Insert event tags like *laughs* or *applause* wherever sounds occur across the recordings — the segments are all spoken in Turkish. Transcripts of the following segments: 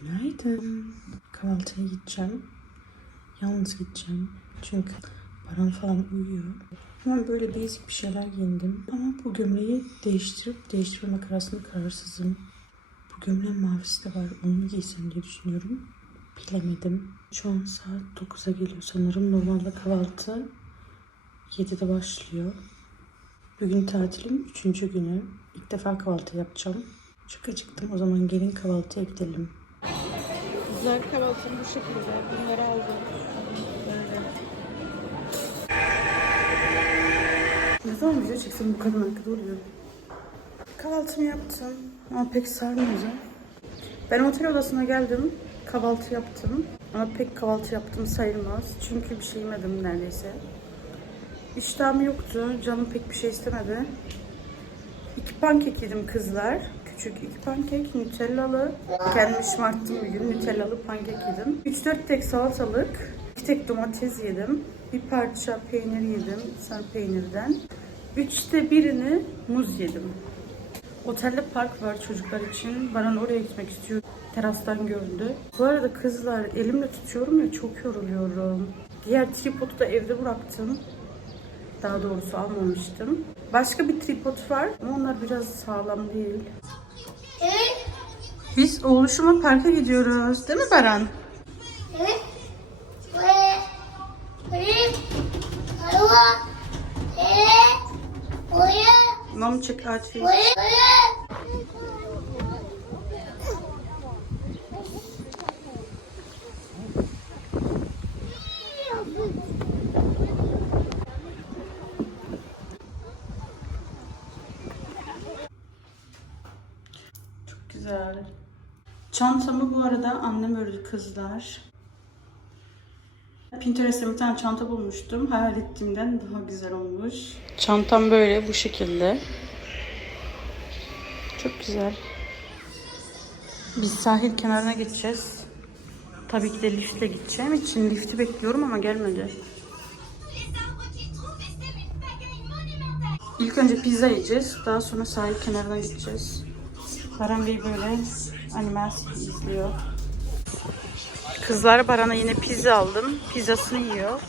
Günaydın. Kahvaltıya gideceğim. Yalnız gideceğim. Çünkü Baran falan uyuyor. Hemen böyle basic bir şeyler giyindim. Ama bu gömleği değiştirip değiştirmemek arasında kararsızım. Bu gömleğin mavisi de var. Onu giysem diye düşünüyorum. Bilemedim. Şu an saat 9'a geliyor sanırım. Normalde kahvaltı 7'de başlıyor. Bugün tatilim 3. günü. İlk defa kahvaltı yapacağım. Çok acıktım. O zaman gelin kahvaltıya gidelim. Güzel kahvaltım bu şekilde. Bunları aldım. Böyle. Ne zaman video çeksem bu kadın arkada oluyor. Kahvaltımı yaptım ama pek sarmadı. Ben otel odasına geldim. Kahvaltı yaptım. Ama pek kahvaltı yaptım sayılmaz. Çünkü bir şey yemedim neredeyse. İştahım yoktu. Canım pek bir şey istemedi. İki pankek yedim kızlar. Küçük iki pankek, nutellalı. Kendimi şımarttım bir gün. Nutellalı pankek yedim. 3-4 tek salatalık. iki tek domates yedim. Bir parça peynir yedim. Sen peynirden. Üçte birini muz yedim. Otelde park var çocuklar için. Baran oraya gitmek istiyor. Terastan gördü. Bu arada kızlar elimle tutuyorum ya çok yoruluyorum. Diğer tripodu da evde bıraktım. Daha doğrusu almamıştım. Başka bir tripod var ama onlar biraz sağlam değil. Biz oluşuma parka gidiyoruz. Değil mi Baran? Mom check outfit güzel. Çantamı bu arada annem ördü kızlar. Pinterest'te bir tane çanta bulmuştum. Hayal ettiğimden daha güzel olmuş. Çantam böyle bu şekilde. Çok güzel. Biz sahil kenarına geçeceğiz. Tabii ki de liftle gideceğim için lifti bekliyorum ama gelmedi. İlk önce pizza yiyeceğiz. Daha sonra sahil kenarına gideceğiz. Baran Bey böyle animasyon izliyor. Kızlar Baran'a yine pizza aldım. Pizzasını yiyor.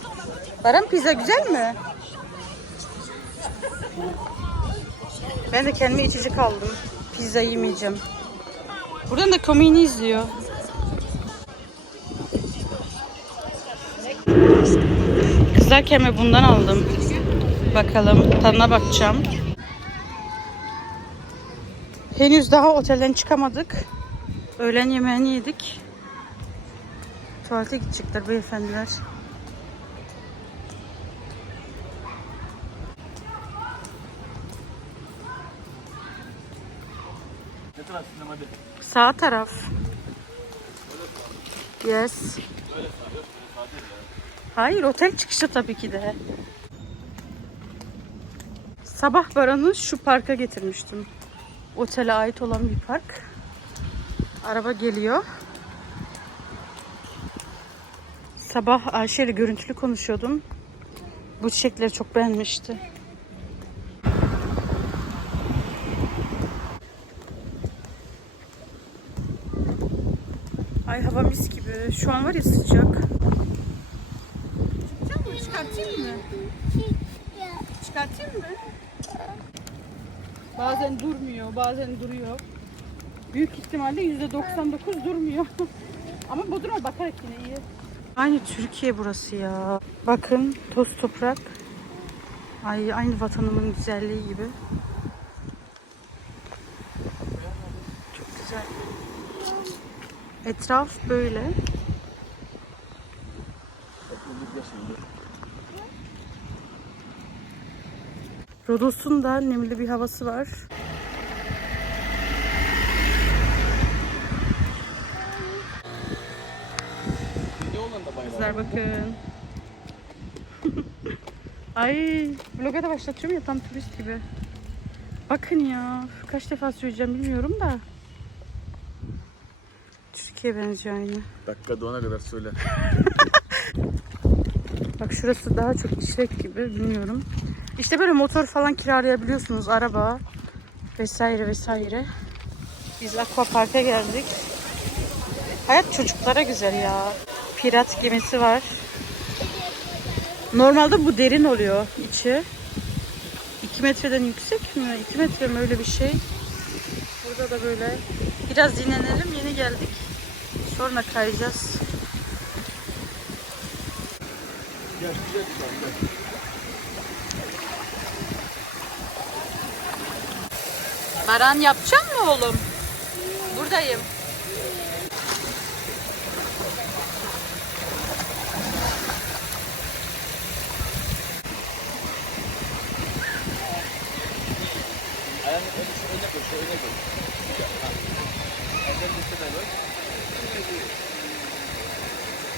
Baran pizza güzel mi? Ben de kendime içecek aldım. Pizza yemeyeceğim. Buradan da komini izliyor. Kızlar kendime bundan aldım. Bakalım tadına bakacağım. Henüz daha otelden çıkamadık. Öğlen yemeğini yedik. Tuvalete gidecekler beyefendiler. Sağ taraf. Yes. Hayır otel çıkışı tabii ki de. Sabah Baran'ı şu parka getirmiştim. Otele ait olan bir park. Araba geliyor. Sabah Ayşe ile görüntülü konuşuyordum. Bu çiçekleri çok beğenmişti. Ay hava mis gibi. Şu an var ya sıcak. Çıkacak mı? Çıkartayım mı? Çıkartayım mı? Bazen durmuyor, bazen duruyor. Büyük ihtimalle %99 durmuyor. *laughs* Ama Bodrum'a bakarak yine iyi. Aynı Türkiye burası ya. Bakın toz toprak. Ay aynı vatanımın güzelliği gibi. Çok güzel. Etraf böyle. Rodos'un da nemli bir havası var. Bakın. *laughs* Ay vloga da başlatıyorum ya tam turist gibi. Bakın ya kaç defa söyleyeceğim bilmiyorum da. Türkiye benziyor aynı. Dakika doğana kadar söyle. *laughs* Bak şurası daha çok işlek gibi bilmiyorum. İşte böyle motor falan kiralayabiliyorsunuz araba vesaire vesaire. Biz aquapark'a geldik. Hayat çocuklara güzel ya. Pirat gemisi var. Normalde bu derin oluyor içi. 2 metreden yüksek mi? 2 metre mi öyle bir şey. Burada da böyle biraz dinlenelim. Yeni geldik. Sonra kayacağız. Baran yapacak mı oğlum? Buradayım.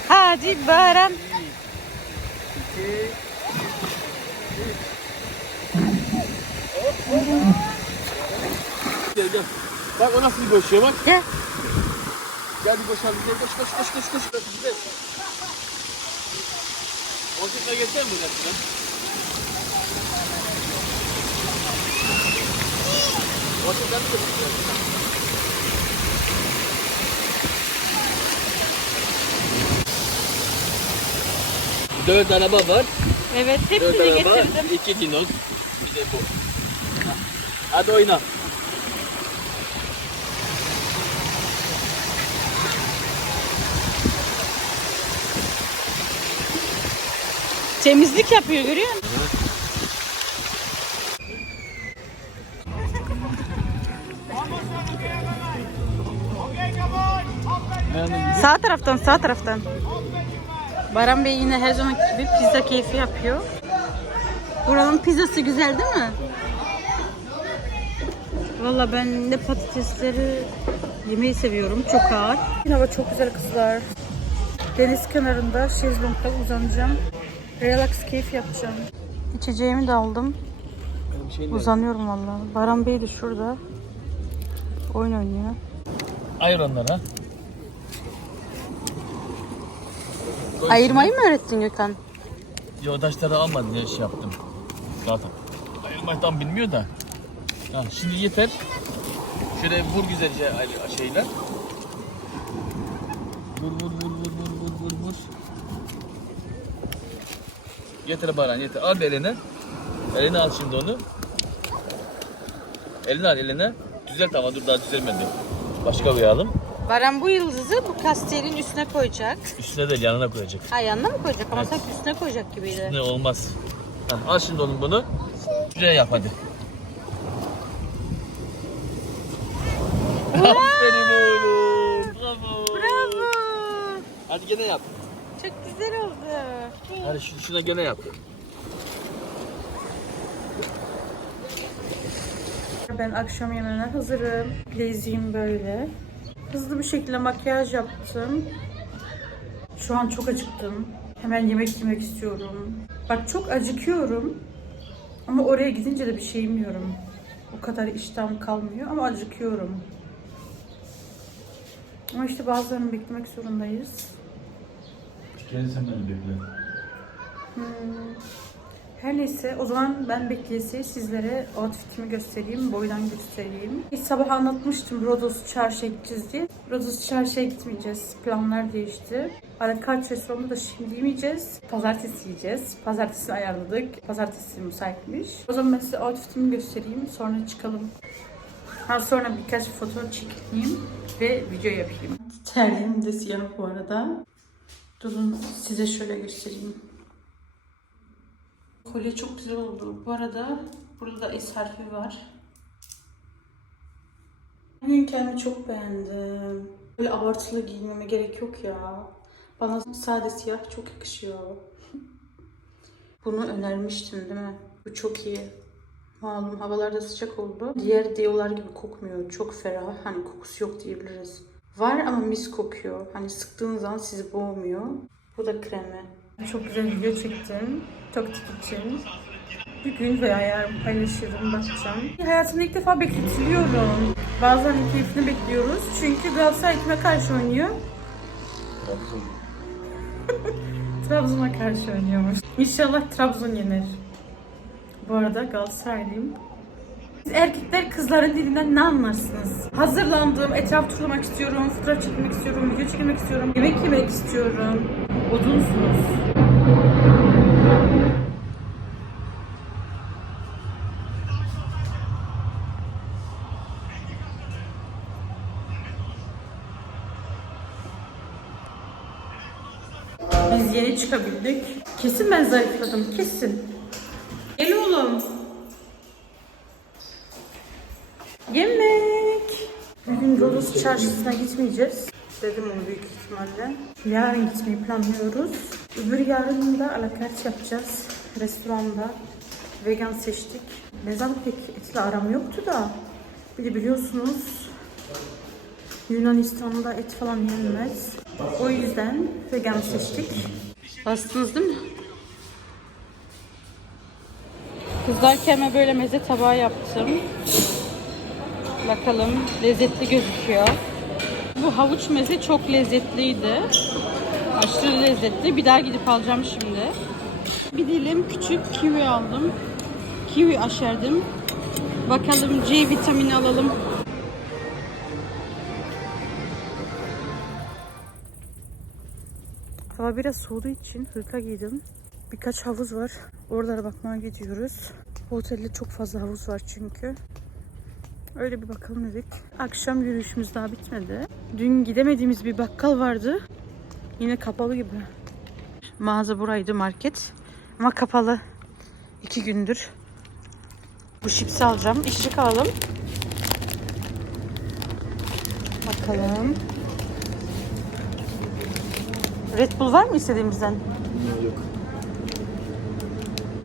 Hadi Baran. Gel gel. Bak o nasıl bir boşuyor bak. Gel. Gel bir boşalım. Gel koş koş koş koş koş. Ortada geçer mi geçer? Dört araba var. Evet Dört hepsini araba, getirdim. iki dinoz. Bir de bu. Hadi oyna. Temizlik yapıyor görüyor musun? Sağ taraftan sağ taraftan. Baran Bey yine her zaman gibi pizza keyfi yapıyor. Buranın pizzası güzel değil mi? Valla ben de patatesleri yemeyi seviyorum. Çok ağır. Hava çok güzel kızlar. Deniz kenarında şezlongda uzanacağım. Relax keyif yapacağım. İçeceğimi de aldım. Şey Uzanıyorum valla. Baran Bey de şurada. Oyun oynuyor. Ayır onlara. Ayırmayı mı öğrettin Gökhan? Yoldaşları almadı diye şey yaptım. Zaten. Ayırmayı tam bilmiyor da. Tamam şimdi yeter. Şöyle vur güzelce şeyler. Vur vur vur vur vur vur vur vur. Yeter Baran yeter. Al bir eline. Eline al şimdi onu. Eline al eline. Düzelt ama dur daha düzelmedi. Başka koyalım. Baran bu yıldızı bu kasterin üstüne koyacak. Üstüne değil yanına koyacak. Ha yanına mı koyacak? Ama Evet. sanki üstüne koyacak gibiydi. Ne olmaz. Tamam, al şimdi onun bunu. Şuraya yap hadi. Aferin oğlum. Bravo. Bravo. Hadi gene yap. Çok güzel oldu. Hadi şu- şuna gene yap. Ben akşam yemeğine hazırım. Bileziğim böyle. Hızlı bir şekilde makyaj yaptım. Şu an çok acıktım. Hemen yemek yemek istiyorum. Bak çok acıkıyorum. Ama oraya gidince de bir şey yemiyorum. O kadar iştahım kalmıyor ama acıkıyorum. Ama işte bazılarını beklemek zorundayız. Gel sen beni bekle. Her neyse o zaman ben bekleyesi sizlere outfitimi göstereyim, boydan göstereyim. Bir sabah anlatmıştım Rodos çarşıya gideceğiz diye. Rodos çarşıya gitmeyeceğiz. Planlar değişti. Alakart restoranında da şimdi yemeyeceğiz. Pazartesi yiyeceğiz. Pazartesi ayarladık. Pazartesi müsaitmiş. O zaman ben size outfitimi göstereyim. Sonra çıkalım. Ha, sonra birkaç foto çekeyim ve video yapayım. Terliğim de siyah bu arada. Durun size şöyle göstereyim. Kolye çok güzel oldu. Bu arada burada da S harfi var. Bugün kendimi çok beğendim. Böyle abartılı giyinmeme gerek yok ya. Bana sade siyah çok yakışıyor. *laughs* Bunu önermiştim değil mi? Bu çok iyi. Malum havalar da sıcak oldu. Diğer diyorlar gibi kokmuyor. Çok ferah. Hani kokusu yok diyebiliriz. Var ama mis kokuyor. Hani sıktığınız zaman sizi boğmuyor. Bu da kremi. Çok güzel video çektim. Toktik için. Bir gün veya yarın paylaşırım, bakacağım. Hayatımda ilk defa bekletiliyorum. Bazen keyfini bekliyoruz. Çünkü Galatasaray kime karşı oynuyor? *laughs* Trabzon'a karşı oynuyormuş. İnşallah Trabzon yener. Bu arada Galatasaraylıyım. Siz erkekler kızların dilinden ne anlarsınız? Hazırlandım, etraf turlamak istiyorum, fotoğraf çekmek istiyorum, video çekmek istiyorum, yemek yemek istiyorum. Odunsunuz. Biz yeni çıkabildik. Kesin ben zayıfladım, kesin. Gel oğlum. Yemek. Bugün Rodos çarşısına gitmeyeceğiz. Dedim onu büyük ihtimalle. Yarın gitmeyi planlıyoruz. Öbür yarın da alakart yapacağız. Restoranda. Vegan seçtik. Mezar pek etle aram yoktu da. Bir de biliyorsunuz Yunanistan'da et falan yenmez. O yüzden vegan seçtik. Bastınız değil mi? Kızlar kendime böyle meze tabağı yaptım. Bakalım lezzetli gözüküyor. Bu havuç meze çok lezzetliydi. Aşırı lezzetli. Bir daha gidip alacağım şimdi. Bir dilim küçük kiwi aldım. Kiwi aşerdim. Bakalım C vitamini alalım. Hava biraz soğuduğu için hırka giydim. Birkaç havuz var. Oralara bakmaya gidiyoruz. Bu otelde çok fazla havuz var çünkü. Öyle bir bakalım dedik. Akşam yürüyüşümüz daha bitmedi. Dün gidemediğimiz bir bakkal vardı. Yine kapalı gibi. Mağaza buraydı market. Ama kapalı. İki gündür. Bu şipsi alacağım. İşçi alalım. Bakalım. Red Bull var mı istediğimizden? Yok.